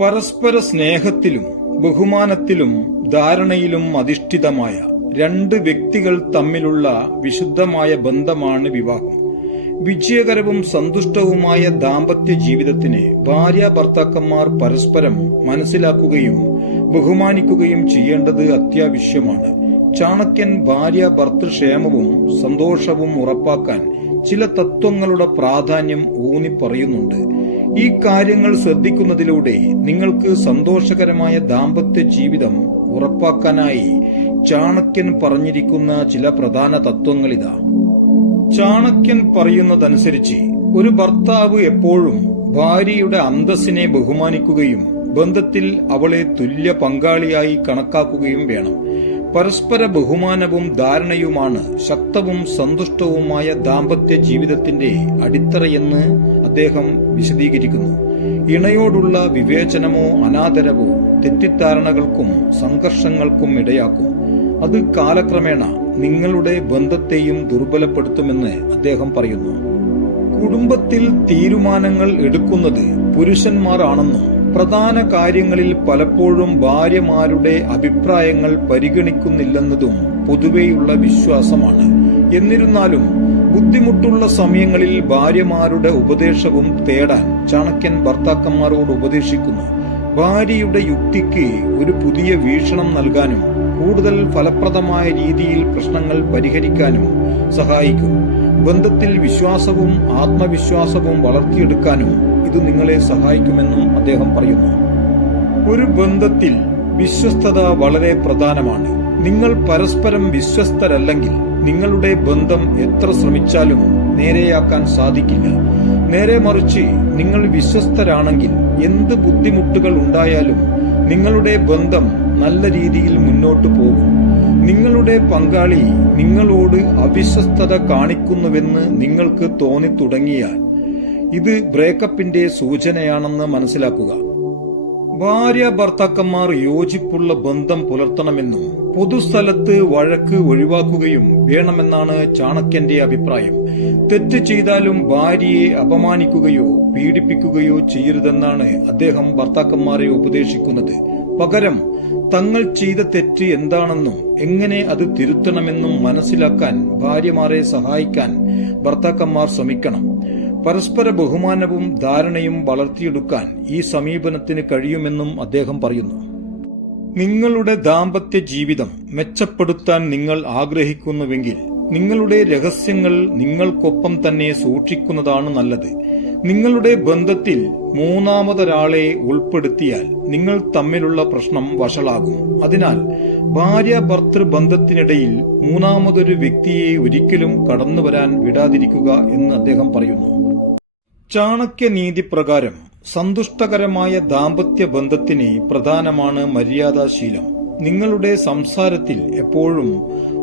പരസ്പര സ്നേഹത്തിലും ബഹുമാനത്തിലും ധാരണയിലും അധിഷ്ഠിതമായ രണ്ട് വ്യക്തികൾ തമ്മിലുള്ള വിശുദ്ധമായ ബന്ധമാണ് വിവാഹം. വിജയകരവും സന്തുഷ്ടവുമായ ദാമ്പത്യ ജീവിതത്തിന് ഭാര്യ ഭർത്താക്കന്മാർ പരസ്പരം മനസ്സിലാക്കുകയും ബഹുമാനിക്കുകയും ചെയ്യേണ്ടത് അത്യാവശ്യമാണ്. ചാണക്യൻ ഭാര്യ ഭർത്തൃക്ഷേമവും സന്തോഷവും ഉറപ്പാക്കാൻ ചില തത്വങ്ങളുടെ പ്രാധാന്യം ഊന്നി പറയുന്നുണ്ട് ഈ കാര്യങ്ങൾ ശ്രദ്ധിക്കുന്നതിലൂടെ നിങ്ങൾക്ക് സന്തോഷകരമായ ദാമ്പത്യ ജീവിതം ഉറപ്പാക്കാനായി ചാണക്യൻ പറഞ്ഞിരിക്കുന്ന ചില പ്രധാന തത്വങ്ങളിതാ. ചാണക്യൻ പറയുന്നതനുസരിച്ച് ഒരു ഭർത്താവ് എപ്പോഴും ഭാര്യയുടെ അന്തസ്സിനെ ബഹുമാനിക്കുകയും ബന്ധത്തിൽ അവളെ തുല്യ പങ്കാളിയായി കണക്കാക്കുകയും വേണം. പരസ്പര ബഹുമാനവും ധാരണയുമാണ് ശക്തവും സന്തുഷ്ടവുമായ ദാമ്പത്യ ജീവിതത്തിന്റെ അടിത്തറയെന്ന് അദ്ദേഹം വിശദീകരിക്കുന്നു. ഇണയോടുള്ള വിവേചനമോ അനാദരവോ തെറ്റിദ്ധാരണകൾക്കും സംഘർഷങ്ങൾക്കും ഇടയാക്കും. അത് കാലക്രമേണ നിങ്ങളുടെ ബന്ധത്തെയും ദുർബലപ്പെടുത്തുമെന്ന് അദ്ദേഹം പറയുന്നു. കുടുംബത്തിൽ തീരുമാനങ്ങൾ എടുക്കുന്നത് പുരുഷന്മാരാണെന്നും പ്രധാന കാര്യങ്ങളിൽ പലപ്പോഴും ഭാര്യമാരുടെ അഭിപ്രായങ്ങൾ പരിഗണിക്കുന്നില്ലെന്നതും പൊതുവെയുള്ള വിശ്വാസമാണ്. എന്നിരുന്നാലും ബുദ്ധിമുട്ടുള്ള സമയങ്ങളിൽ ഭാര്യമാരുടെ ഉപദേശവും തേടാൻ ചാണക്യൻ ഭർത്താക്കന്മാരോട് ഉപദേശിക്കുന്നു. ഭാര്യയുടെ യുക്തിക്ക് ഒരു പുതിയ വീക്ഷണം നൽകാനും കൂടുതൽ ഫലപ്രദമായ രീതിയിൽ പ്രശ്നങ്ങൾ പരിഹരിക്കാനും സഹായിക്കും. ബന്ധത്തിൽ വിശ്വാസവും ആത്മവിശ്വാസവും വളർത്തിയെടുക്കാനും ഇത് നിങ്ങളെ സഹായിക്കുമെന്നും അദ്ദേഹം പറയുന്നു. ഒരു ബന്ധത്തിൽ വിശ്വസ്തത വളരെ പ്രധാനമാണ്. നിങ്ങൾ പരസ്പരം വിശ്വസ്തരല്ലെങ്കിൽ നിങ്ങളുടെ ബന്ധം എത്ര ശ്രമിച്ചാലും നേരെയാക്കാൻ സാധിക്കില്ല. നേരെ മറിച്ച് നിങ്ങൾ വിശ്വസ്തരാണെങ്കിൽ എന്ത് ബുദ്ധിമുട്ടുകൾ ഉണ്ടായാലും നിങ്ങളുടെ ബന്ധം നല്ല രീതിയിൽ മുന്നോട്ടു പോകും. നിങ്ങളുടെ പങ്കാളി നിങ്ങളോട് അവിശ്വസ്തത കാണിക്കുന്നുവെന്ന് നിങ്ങൾക്ക് തോന്നി തുടങ്ങിയാൽ ഇത് ബ്രേക്കപ്പിന്റെ സൂചനയാണെന്ന് മനസ്സിലാക്കുക. ഭാര്യ ഭർത്താക്കന്മാർ യോജിപ്പുള്ള ബന്ധം പുലർത്തണമെന്നും പൊതുസ്ഥലത്ത് വഴക്ക് ഒഴിവാക്കുകയും വേണമെന്നാണ് ചാണക്യന്റെ അഭിപ്രായം. തെറ്റ് ചെയ്താലും ഭാര്യയെ അപമാനിക്കുകയോ പീഡിപ്പിക്കുകയോ ചെയ്യരുതെന്നാണ് അദ്ദേഹം ഭർത്താക്കന്മാരെ ഉപദേശിക്കുന്നത്. പകരം തങ്ങൾ ചെയ്ത തെറ്റ് എന്താണെന്നും എങ്ങനെ അത് തിരുത്തണമെന്നും മനസ്സിലാക്കാൻ ഭാര്യമാരെ സഹായിക്കാൻ ഭർത്താക്കന്മാർ ശ്രമിക്കണം. പരസ്പര ബഹുമാനവും ധാരണയും വളർത്തിയെടുക്കാൻ ഈ സമീപനത്തിന് കഴിയുമെന്നും അദ്ദേഹം പറയുന്നു. നിങ്ങളുടെ ദാമ്പത്യ ജീവിതം മെച്ചപ്പെടുത്താൻ നിങ്ങൾ ആഗ്രഹിക്കുന്നുവെങ്കിൽ നിങ്ങളുടെ രഹസ്യങ്ങൾ നിങ്ങൾക്കൊപ്പം തന്നെ സൂക്ഷിക്കുന്നതാണ് നല്ലത്. നിങ്ങളുടെ ബന്ധത്തിൽ മൂന്നാമതൊരാളെ ഉൾപ്പെടുത്തിയാൽ നിങ്ങൾ തമ്മിലുള്ള പ്രശ്നം വഷളാകും അതിനാൽ ഭാര്യ ഭർത്തൃ ബന്ധത്തിനിടയിൽ മൂന്നാമതൊരു വ്യക്തിയെ ഒരിക്കലും കടന്നുവരാൻ വിടാതിരിക്കുക എന്ന് അദ്ദേഹം പറയുന്നു. ചാണക്യനീതി പ്രകാരം സന്തുഷ്ടകരമായ ദാമ്പത്യ ബന്ധത്തിന് പ്രധാനമാണ് മര്യാദാശീലം. നിങ്ങളുടെ സംസാരത്തിൽ എപ്പോഴും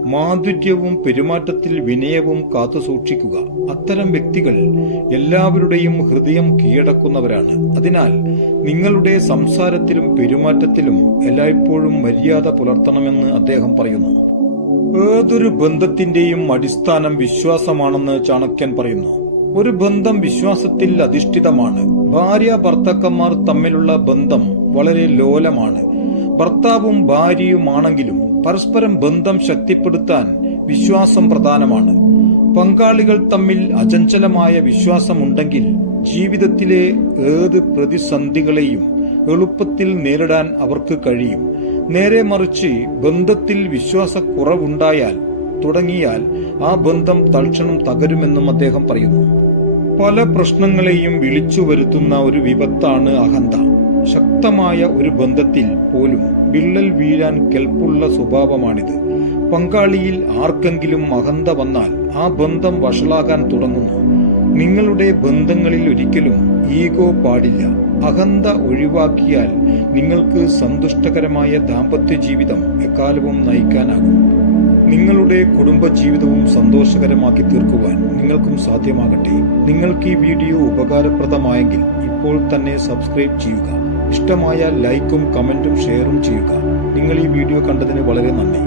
മാധുര്യവും പെരുമാറ്റത്തിൽ വിനയവും കാത്തുസൂക്ഷിക്കുക അത്തരം വ്യക്തികൾ എല്ലാവരുടെയും ഹൃദയം കീഴടക്കുന്നവരാണ്. അതിനാൽ നിങ്ങളുടെ സംസാരത്തിലും പെരുമാറ്റത്തിലും എല്ലായ്പ്പോഴും മര്യാദ പുലർത്തണമെന്ന് അദ്ദേഹം പറയുന്നു. ഏതൊരു ബന്ധത്തിന്റെയും അടിസ്ഥാനം വിശ്വാസമാണെന്ന് ചാണക്യൻ പറയുന്നു. ഒരു ബന്ധം വിശ്വാസത്തിൽ അധിഷ്ഠിതമാണ്. ഭാര്യ ഭർത്താക്കന്മാർ തമ്മിലുള്ള ബന്ധം വളരെ ലോലമാണ്. ഭർത്താവും ഭാര്യയുമാണെങ്കിലും പരസ്പരം ബന്ധം ശക്തിപ്പെടുത്താൻ വിശ്വാസം പ്രധാനമാണ്. പങ്കാളികൾ തമ്മിൽ അചഞ്ചലമായ വിശ്വാസമുണ്ടെങ്കിൽ ജീവിതത്തിലെ ഏത് പ്രതിസന്ധികളെയും എളുപ്പത്തിൽ നേരിടാൻ അവർക്ക് കഴിയും. നേരെ മറിച്ച് ബന്ധത്തിൽ വിശ്വാസക്കുറവുണ്ടായാൽ തുടങ്ങിയാൽ ആ ബന്ധം തൽക്ഷണം തകരുമെന്നും അദ്ദേഹം പറയുന്നു. പല പ്രശ്നങ്ങളെയും വിളിച്ചു വരുത്തുന്ന ഒരു വിപത്താണ് അഹന്ത. ശക്തമായ ഒരു ബന്ധത്തിൽ പോലും വിള്ളൽ വീഴാൻ കെൽപ്പുള്ള സ്വഭാവമാണിത്. പങ്കാളിയിൽ ആർക്കെങ്കിലും മഹന്ത വന്നാൽ ആ ബന്ധം വഷളാകാൻ തുടങ്ങുന്നു. നിങ്ങളുടെ ബന്ധങ്ങളിൽ ഒരിക്കലും ഈഗോ പാടില്ല. അഹന്ത ഒഴിവാക്കിയാൽ നിങ്ങൾക്ക് സന്തുഷ്ടകരമായ ദാമ്പത്യ ജീവിതം എക്കാലവും നയിക്കാനാകും. നിങ്ങളുടെ കുടുംബജീവിതവും സന്തോഷകരമാക്കി തീർക്കുവാൻ നിങ്ങൾക്കും സാധ്യമാകട്ടെ. നിങ്ങൾക്ക് ഈ വീഡിയോ ഉപകാരപ്രദമായെങ്കിൽ ഇപ്പോൾ തന്നെ സബ്സ്ക്രൈബ് ചെയ്യുക. ഇഷ്ടമായ ലൈക്കും കമന്റും ഷെയറും ചെയ്യുക. നിങ്ങൾ ഈ വീഡിയോ കണ്ടതിന് വളരെ നന്ദി.